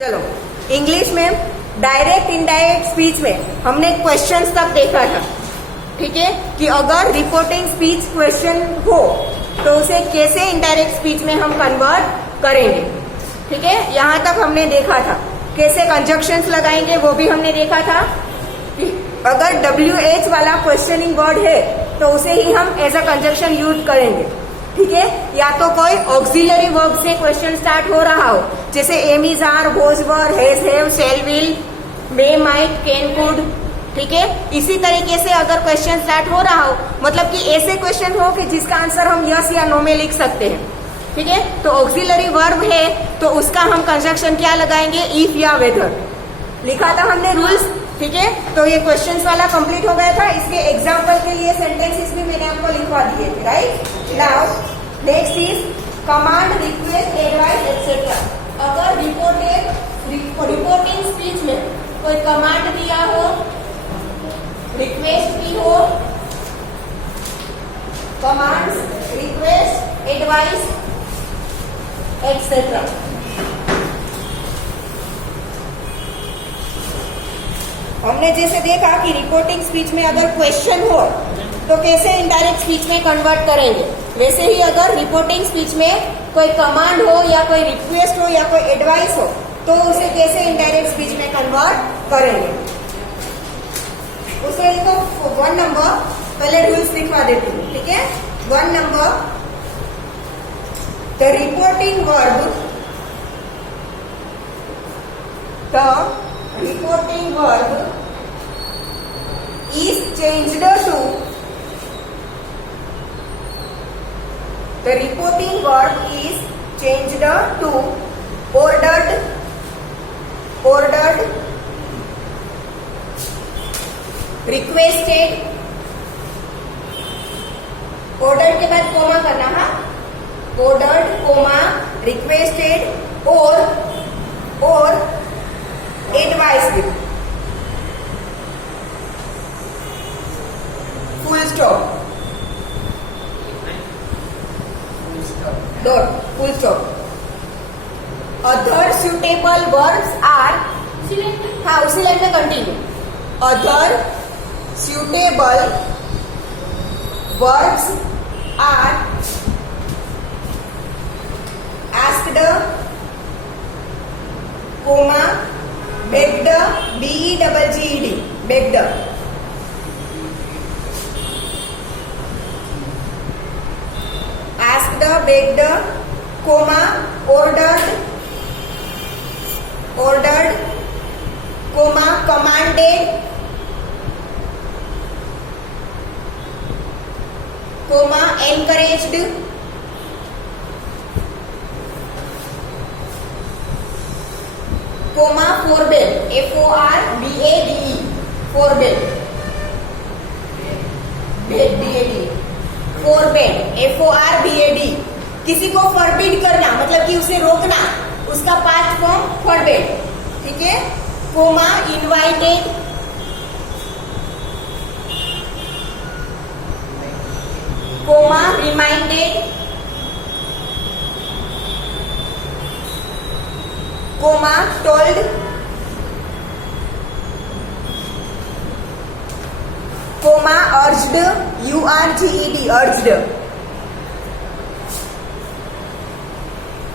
चलो इंग्लिश में direct indirect speech में हमने क्वेश्चंस तक देखा था। ठीक है कि अगर रिपोर्टिंग स्पीच क्वेश्चन हो तो उसे कैसे इनडायरेक्ट स्पीच में हम कन्वर्ट करेंगे। ठीक है, यहाँ तक हमने देखा था। कैसे कंजक्शंस लगाएंगे वो भी हमने देखा था कि अगर WH वाला क्वेश्चनिंग वर्ड है तो उसे ही हम एज अ कंजक्शन यूज करेंगे। ठीक है, या तो कोई ऑक्सिलरी वर्ब से क्वेश्चन स्टार्ट हो रहा हो, जैसे am is are, was were, has have, shall will, may might, can could. ठीक है, इसी तरीके से अगर क्वेश्चन स्टार्ट हो रहा हो, मतलब कि ऐसे क्वेश्चन हो कि जिसका आंसर हम यस या नो में लिख सकते हैं। ठीक है, तो ऑक्सिलरी वर्ब है तो उसका हम कंजक्शन क्या लगाएंगे, इफ या वेदर। लिखा था हमने रूल्स। ठीक है, तो ये क्वेश्चंस वाला कंप्लीट हो गया था। इसके एग्जांपल के लिए सेंटेंसेस भी मैंने आपको लिखवा दिए थे। Right, now next is command, request, advice etcetera. अगर रिपोर्टिंग स्पीच में कोई कमांड दिया हो, रिक्वेस्ट की हो, कमांड्स, रिक्वेस्ट, एडवाइस एक्सेट्रा। हमने जैसे देखा कि रिपोर्टिंग स्पीच में अगर क्वेश्चन हो तो कैसे इनडायरेक्ट स्पीच में कन्वर्ट करेंगे, वैसे ही अगर रिपोर्टिंग स्पीच में कोई कमांड हो या कोई रिक्वेस्ट हो या कोई एडवाइस हो तो उसे कैसे इनडायरेक्ट स्पीच में कन्वर्ट करेंगे। उसके लिए तो 1 नंबर पहले रूल्स लिखवा देती हूँ। ठीक है, 1 number, the reporting verb, is changed to, the reporting verb is changed to ordered, requested, ordered के बाद कोमा करना है, ordered, कोमा, requested और advised, full stop, dot, full stop. Other suitable verbs are, हाँ उसी लाइन में continue. Other suitable verbs are asked, comma, begged, BEGGED, begged, asked, begged, comma, ordered, comma, commanded, comma, encouraged, comma, forbade, FORBADE, forbade, forbade, FORBAD, किसी को फॉरबिड करना मतलब कि उसे रोकना, उसका पास्ट फॉर्म फॉरबिड। ठीक है, coma, invited, coma, reminded, coma, told, coma, urged, URGED, urged,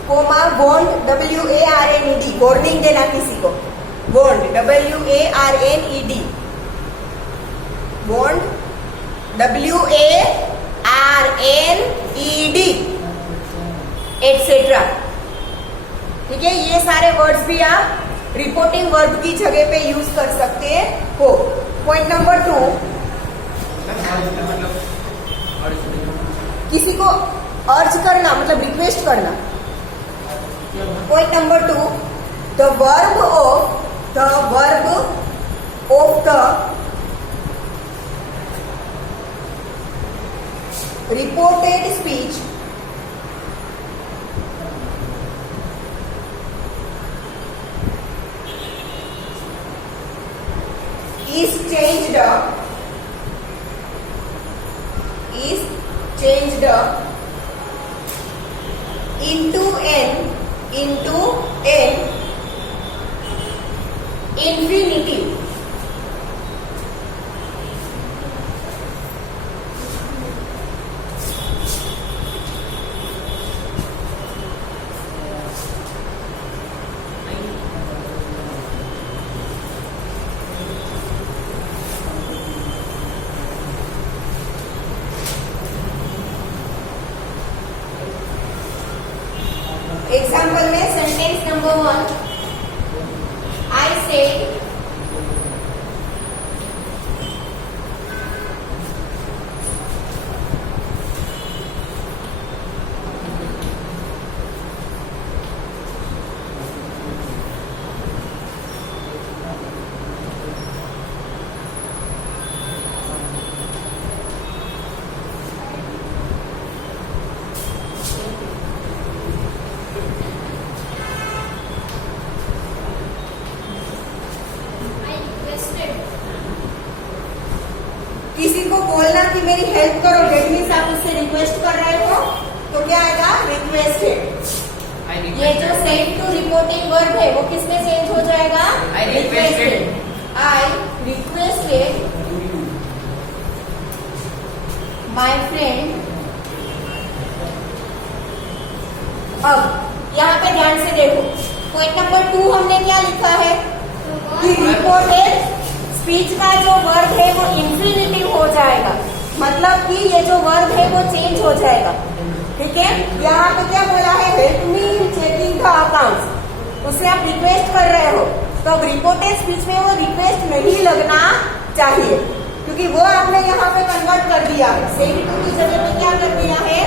coma, वॉन्ड, WARNED, वार्निंग देना किसी को, वॉन्ड, WARNED, वॉन्ड, WARNED एक्सेट्रा। ठीक है, ये सारे वर्ड्स भी आप रिपोर्टिंग वर्ब की जगह पे यूज कर सकते हो। पॉइंट नंबर 2, किसी को अर्ज करना मतलब रिक्वेस्ट करना। Point number 2, the verb of the reported speech is changed into an infinitive. Example में सेंटेंस नंबर 1, आई सेड किसी को बोलना कि मेरी हेल्प करो, डेट मीन्स आप उससे रिक्वेस्ट कर रहे हो, तो क्या आएगा? रिक्वेस्टेड। ये जो सेंड टू रिपोर्टिंग वर्ब है वो किसमें चेंज हो जाएगा? Requested. I requested my friend. अब यहाँ पे ध्यान से देखो, पॉइंट नंबर 2 हमने क्या लिखा है कि रिपोर्टेड स्पीच का जो वर्ब है वो इंफिनिटिव हो जाएगा, मतलब कि ये जो वर्ब है वो चेंज हो जाएगा। ठीक है, यहाँ पे क्या बोला है? Help me in checking the accounts. उससे आप रिक्वेस्ट कर रहे हो, तो अब रिपोर्टेड स्पीच में वो रिक्वेस्ट नहीं लगना चाहिए, क्योंकि वो आपने यहाँ पे कन्वर्ट कर दिया है। सेड टू की जगह पे क्या कर दिया है?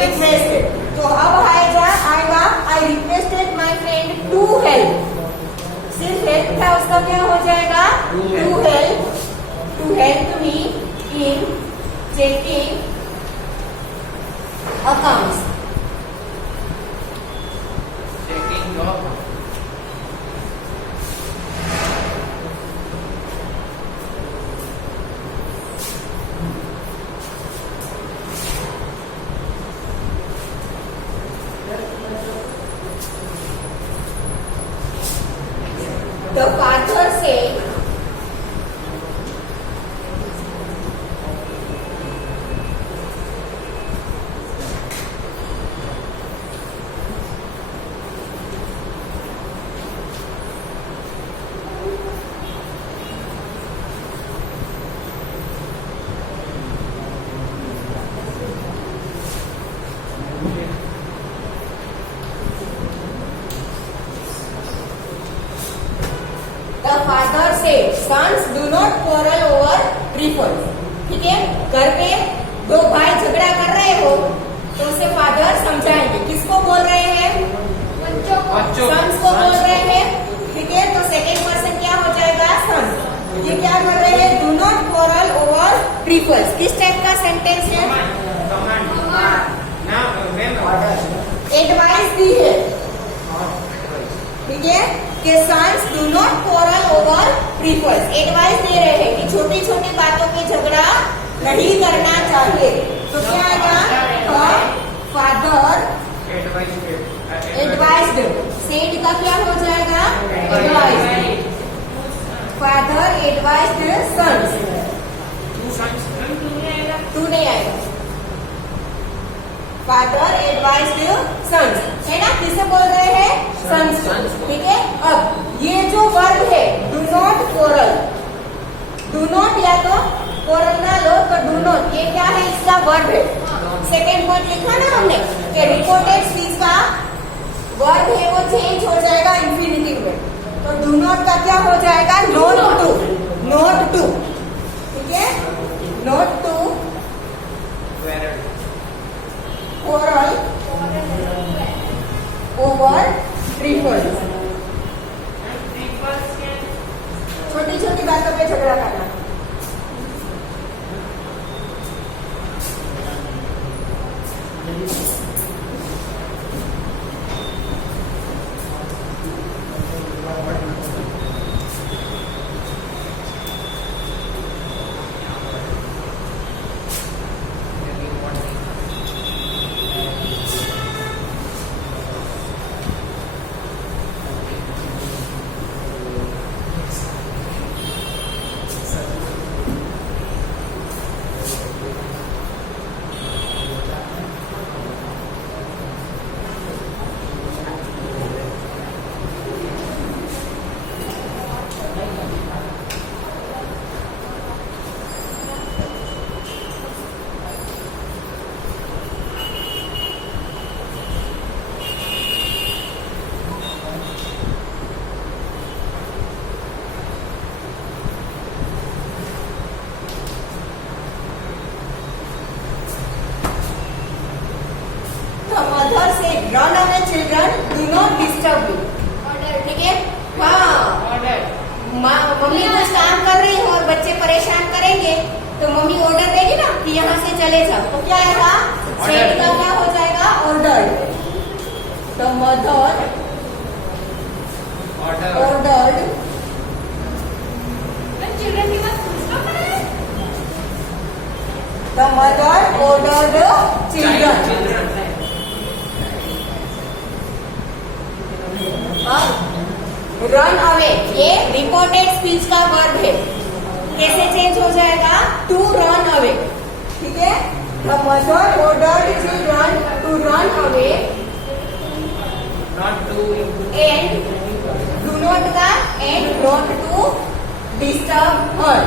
रिक्वेस्टेड। तो अब आएगा I requested my friend to help. सिर्फ हेल्प था, उसका क्या हो जाएगा? To help me in checking accounts. The father said, sons do not quarrel over trifles। ठीक है, घर पे दो भाई झगड़ा कर रहे हो तो उसे फादर समझाएंगे। किसको बोल रहे हैं? बच्चों को, सन्स को बोल रहे हैं। ठीक है, तो सेकेंड पर्सन क्या हो जाएगा? सन्स। ये क्या कर रहे हैं? Do not quarrel over trifles। किस टाइप का सेंटेंस है? एडवाइस दी है। ठीक है, कि sons do not quarrel over trifles। Advice दे रहे हैं कि छोटी छोटी बातों पे झगड़ा नहीं करना चाहिए। तो क्या आएगा? Father advised. सेड का क्या हो जाएगा? Advised. Father advised sons. To नहीं आएगा। फादर एडवाइस्ड सन्स, है ना? किसे बोल रहे हैं? सन्स। ठीक है, अब ये जो वर्ब है do not quarrel, do not या तो quarrel ना लो तो डू नॉट, ये क्या है? इसका वर्ब है। सेकेंड पॉइंट लिखा ना हमने कि रिपोर्टेड स्पीच का वर्ब है वो चेंज हो जाएगा इंफिनिटिव में। तो डू नॉट का क्या हो जाएगा? Not to. Not to. ठीक है, not to quarrel over trifles। छोटी छोटी बातों पे झगड़ा करना। बच्चे परेशान करेंगे तो मम्मी ऑर्डर देगी ना कि यहाँ से चले जाओ, तो क्या आएगा? सेड का क्या हो जाएगा? Ordered. The mother ordered. Children की बात पूछना पड़ेगा. The mother ordered children. Run away, ये रिपोर्टेड स्पीच का वर्ब है. कैसे चेंज हो जाएगा? To run away. ठीक है. The mother ordered children to run away and do not का and not to disturb her.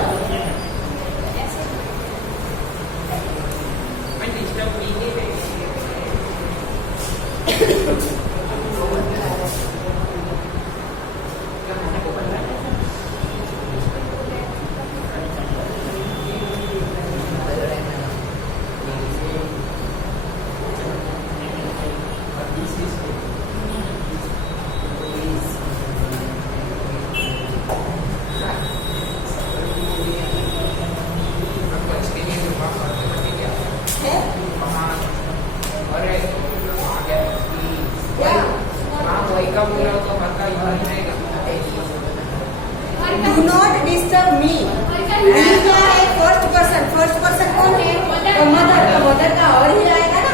Do not disturb me. Me क्या है? First person. फर्स्ट पर्सन कौन है? मदर. तो मदर का और ही आएगा ना.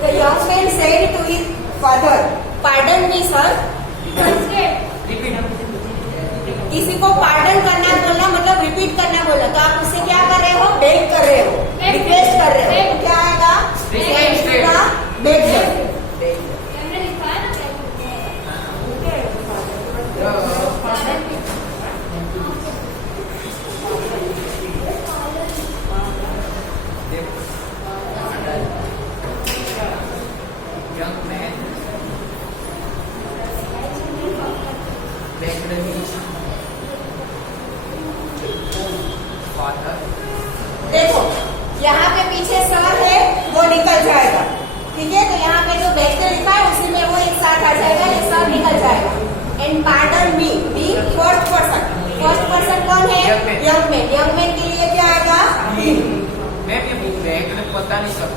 The young man said to his father, "Pardon me, sir." किसी को पार्डन करना बोलना मतलब रिपीट करना बोला, तो आप उससे क्या कर रहे हो? बेग कर रहे हो, रिक्वेस्ट कर रहे हो. तो क्या आएगा? बेग. हमने लिखा है ना. देखो यहाँ पे पीछे सर है, वो निकल जाएगा. ठीक है. तो यहाँ पे जो बेस्ट लिखा है उसी में वो एक साथ आ जाएगा, ये सर निकल जाएगा. And pardon me, be first person. First person कौन है? Young man. यंग मैन के लिए क्या आएगा? मैम ये बुक है, पता नहीं चला.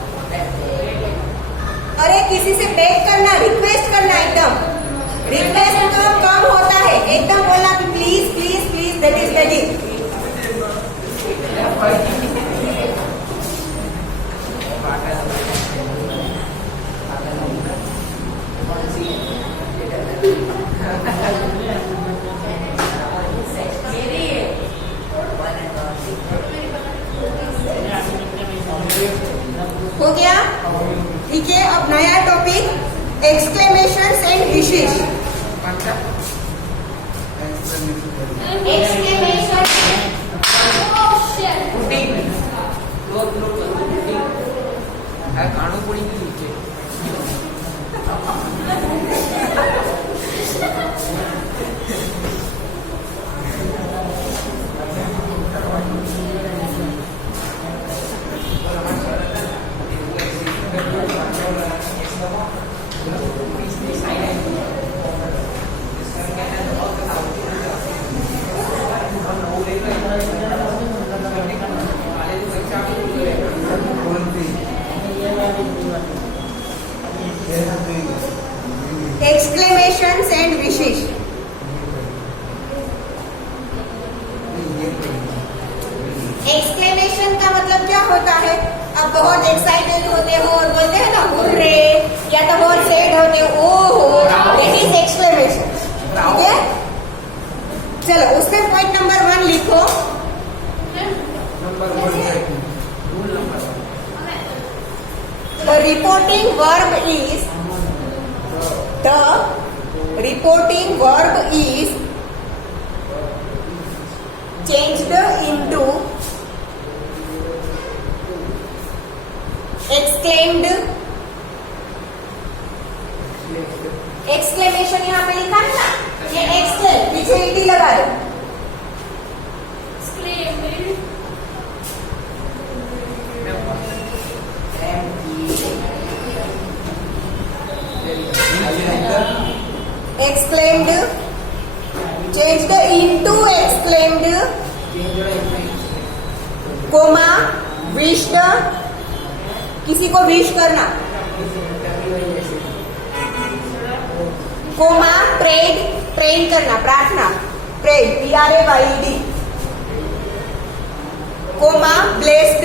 अरे किसी से बेग करना, रिक्वेस्ट करना. एकदम रिक्वेस्ट तो कम होता है, एकदम बोलना कि please please please, that is begging. हो गया. ठीक है. अब नया टॉपिक एक्सक्लेमेशंस एंड विशेष. एक्सक्लेमेशन. गाणों पड़ी नीचे. एक्सक्लेमेशंस एंड विशेष. एक्सक्लेमेशन का मतलब क्या होता है? आप बहुत एक्साइटेड होते हो और बोलते हैं ना हुर्रे, या तो बहुत सैड होते हो, ओहो, चलो उसमें पॉइंट नंबर 1 लिखो. नंबर 1 rule number 1. The reporting verb is changed into exclamation. यहाँ पे लिखा है ना, ये exclaim, पीछे ed लगा दो. Exclaimed, changed into exclaimed, comma wished, किसी को विश करना, कोमा प्रेड, ट्रेन करना, प्रार्थना, prayed PRAYED, comma blessed,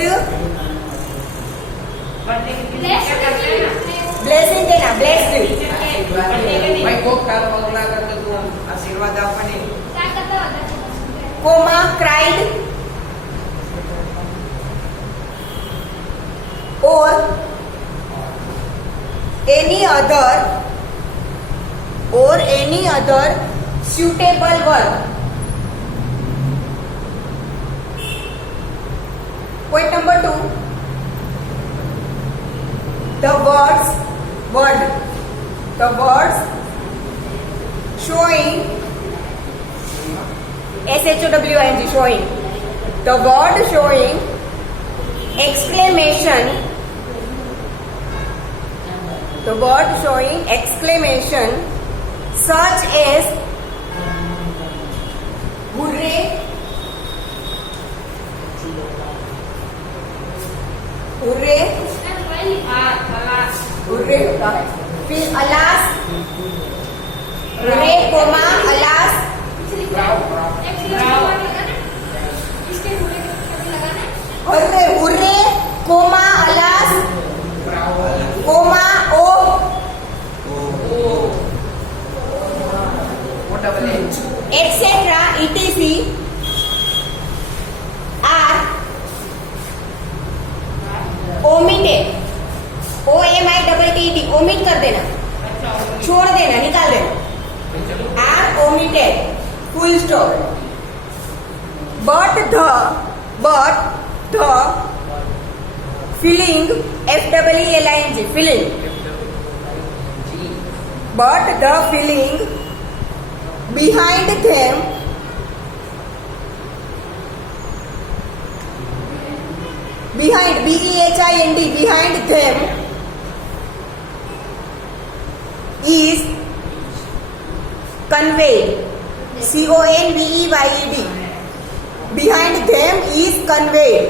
blessing देना, ब्लेस्ड, भाई को काल पगला करके तू आशीर्वाद आपने. कोमा क्राइड, और any other suitable verb. Point number 2. The words showing, SHOWING, showing, the word showing exclamation, such as hooray, hooray होता है, फिर alas, hooray, comma alas, hooray, comma alas, comma o, etc. etc. are omitted. OMITTED, omit कर देना, छोड़ देना, निकाल देना. are omitted, full stop. But the filling, FEELING, filling, but the filling behind them behind, BEHIND, behind them is conveyed, CONVEYED, behind them is conveyed.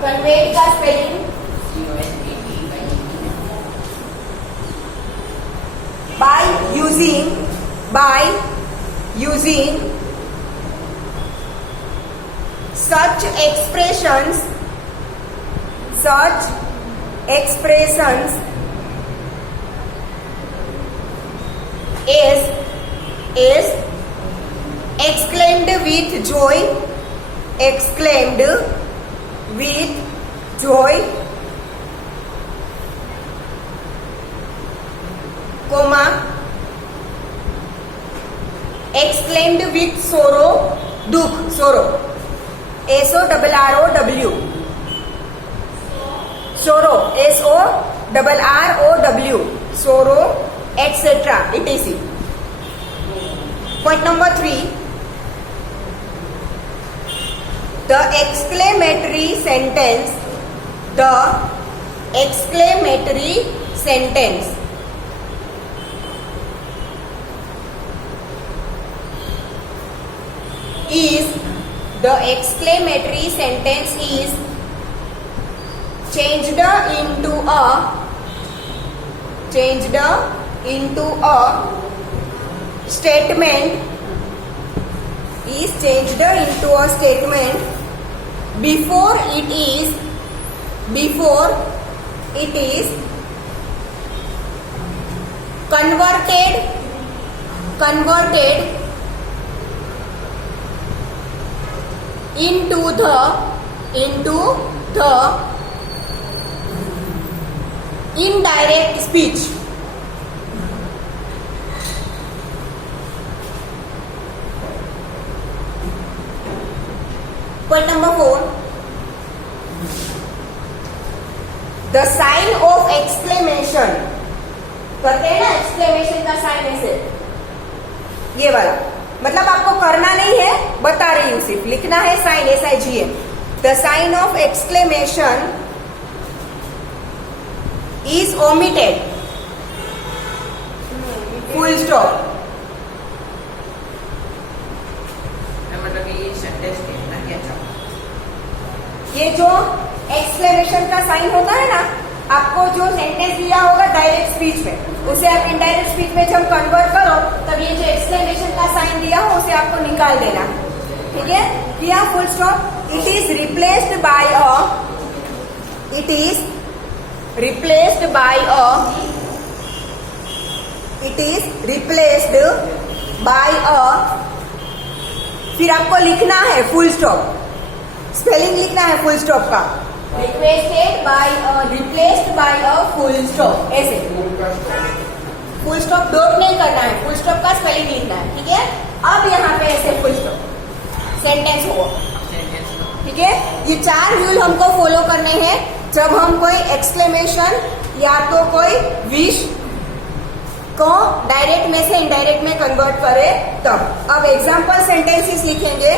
Conveyed का spelling by using such expressions as exclaimed with joy, comma, exclaimed with sorrow, dukh, sorrow, SORROW, sorrow, SORROW, sorrow, etc. etc. Point number 3. The exclamatory sentence is changed into a statement, before it is converted into the indirect speech. Point number 4. The sign of exclamation. करते हैं ना exclamation का साइन ऐसे, ये वाला, मतलब आपको करना नहीं है, बता रही हूं, सिर्फ लिखना है sign, SIGN. The sign of exclamation is omitted. Full stop. मतलब ये सेंटेंस कहना क्या चाहता है? ये जो एक्सक्लेमेशन का साइन होता है ना, आपको जो सेंटेंस दिया होगा डायरेक्ट स्पीच में, उसे आप इनडायरेक्ट स्पीच में जब कन्वर्ट करो, तब ये जो एक्सक्लेमेशन का साइन दिया हो उसे आपको निकाल देना. ठीक है, किया full stop. It is replaced by a फिर आपको लिखना है फुल स्टॉप, स्पेलिंग लिखना है फुल स्टॉप का. Replaced by a full stop, ऐसे फुल स्टॉप डॉट नहीं करना है, फुल स्टॉप का स्पेलिंग लिखना है. ठीक है, अब यहाँ पे ऐसे फुल स्टॉप सेंटेंस होगा. ठीक है, ये 4 रूल हमको फॉलो करने हैं जब हम कोई एक्सक्लेमेशन या तो कोई विश को डायरेक्ट में से इनडायरेक्ट में कन्वर्ट करें तब. अब एग्जाम्पल सेंटेंसेस लिखेंगे.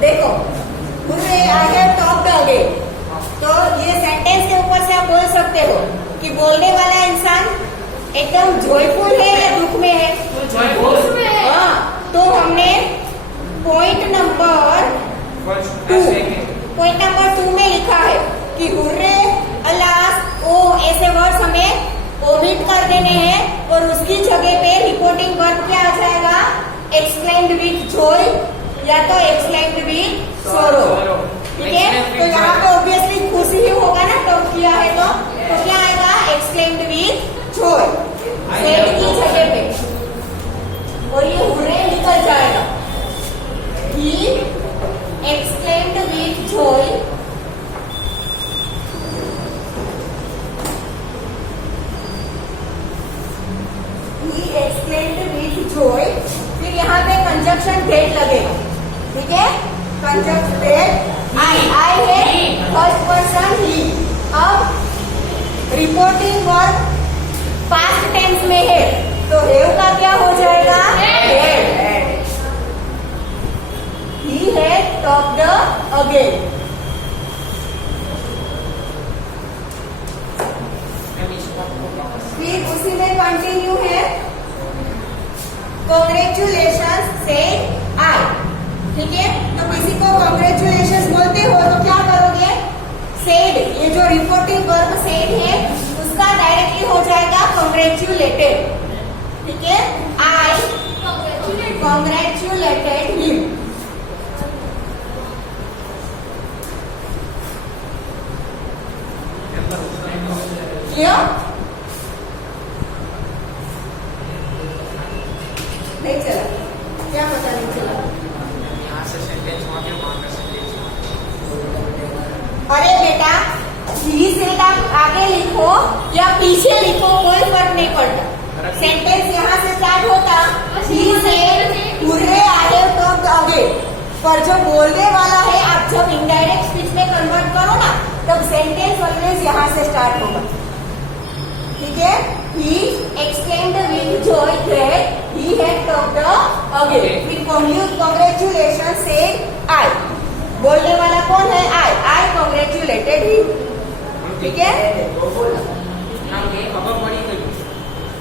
देखो, आई हैव टॉक्ड अगेन, तो ये सेंटेंस के ऊपर से आप बोल सकते हो कि बोलने वाला इंसान एकदम जॉयफुल है या दुख में है. हाँ, तो हमने पॉइंट नंबर 2 में लिखा है कि हुर्रे, अलास, ओ ऐसे वर्ड्स हमें ओमिट कर देने हैं और उसकी जगह पे रिपोर्टिंग वर्ब क्या आ जाएगा? एक्सक्लेम्ड विथ जॉय या तो एक्सक्लेम्ड विथ सोरो. ठीक है, तो यहाँ पे ऑब्वियसली खुशी ही होगा ना, टॉप किया है तो क्या आएगा? एक्सक्लेम्ड विथ जॉय सेड की जगह पे, और ये हुर्रे निकल जाएगा. ही एक्सक्लेम्ड विथ जॉय फिर यहाँ पे कंजक्शन डेट लगेगा. ठीक है, कंजक्शन डेट आई है फर्स्ट पर्सन ही. अब रिपोर्टिंग वर्ब पास्ट टेंस में है तो हैव का क्या हो जाएगा? Had. He had talked again. फिर उसी में कंटिन्यू है. Congratulations said I. ठीक है, तो किसी को congratulations बोलते हो तो क्या करोगे? said, ये जो रिपोर्टिंग वर्ब said है उसका डायरेक्टली हो जाएगा congratulated. ठीक है, I congratulated him. क्लियर? नहीं चला, क्या पता नहीं चला. यहाँ से सेंटेंस वहाँ पे, वहाँ का सेंटेंस. अरे बेटा, ही से आप आगे लिखो या पीछे लिखो कोई फर्क नहीं पड़ता. सेंटेंस यहाँ से स्टार्ट होता, ही से hurray, I have talked again. पर जो बोलने वाला है आप जब इनडायरेक्ट स्पीच में कन्वर्ट करो ना तब सेंटेंस ऑलवेज यहाँ से स्टार्ट होगा, ठीक है। He exclaimed with joy that he had talked again. With congratulations said I. बोलने वाला कौन है? I congratulated him. ठीक है। खबर पड़ी गई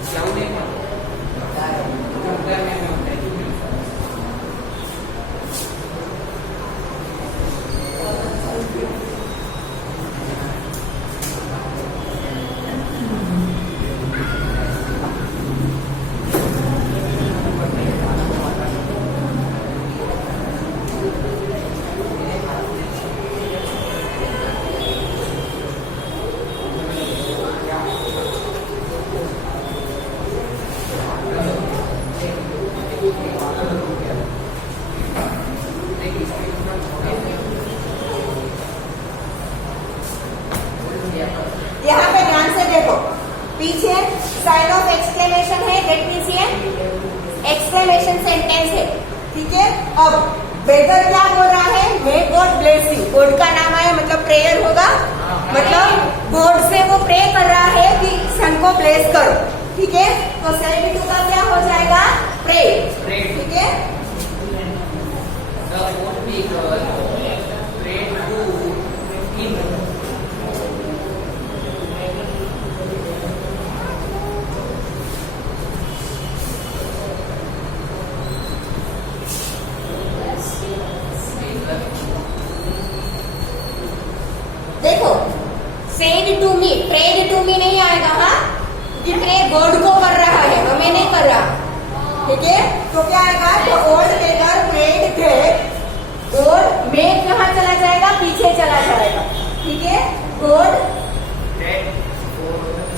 क्या नहीं यहाँ पे ध्यान से देखो, पीछे साइन ऑफ एक्सक्लेमेशन है, दैट मीन्स ये एक्सक्लेमेशन सेंटेंस है, ठीक है। अब वेदर क्या बोल रहा है? May God bless you. God का नाम आया मतलब प्रेयर होगा, मतलब गॉड से वो प्रे कर रहा है कि सन को ब्लेस करो, ठीक है। तो सेल्फ टू का क्या हो जाएगा? प्रे, ठीक है। देखो said to me, prayed to me नहीं आएगा, हाँ, कि प्रे गॉड को कर रहा है, हमें नहीं कर रहा, ठीक है। तो क्या आएगा? तो गॉड लेकर प्रेड थे, गॉड में कहाँ चला जाएगा? पीछे चला जाएगा, ठीक है। गॉड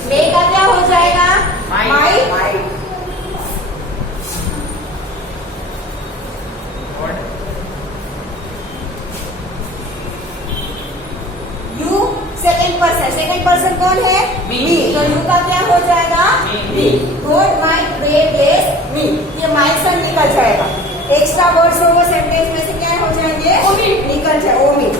में का क्या हो जाएगा? माई यू सेकंड पर्सन कौन है? मी। तो यू का क्या हो जाएगा? मी। God my pray bless me, ये माई सन निकल जाएगा। एक्स्ट्रा वर्ड्स हो वो सेंटेंस में से क्या हो जाएंगे? ओमी निकल जाए, ओमी।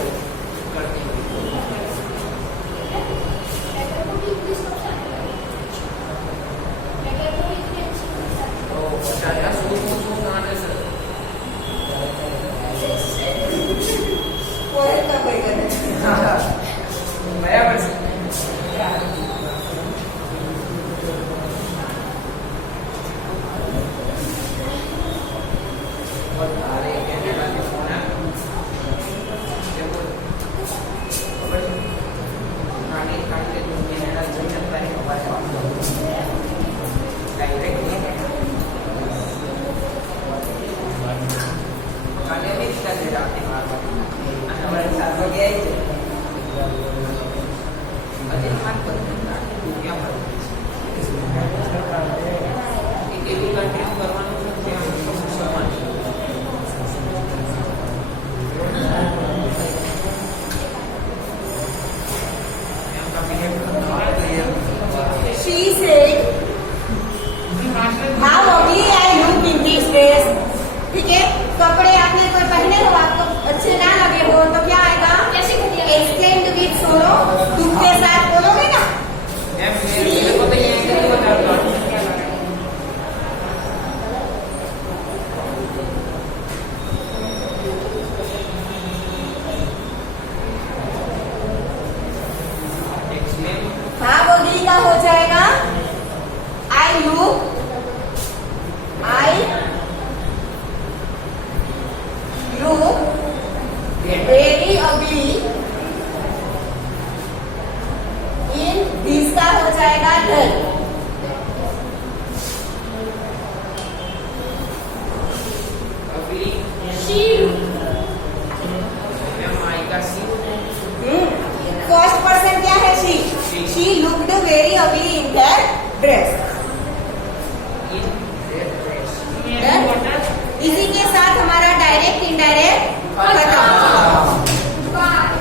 बराबर से She said, how ugly I look in this dress. ठीक है, कपड़े आपने कोई पहने हो आपको अच्छे ना लगे हो तो क्या आएगा? कैसे घटिया? Exclaimed with sorrow, दुख के साथ बोलोगे ना? हाँ बोली का हो जाएगा I look very ugly in this का हो जाएगा dull। फर्स्ट पर्सन क्या है? she looked very ugly in that dress। इसी के साथ हमारा डायरेक्ट इनडायरेक्ट खत्म।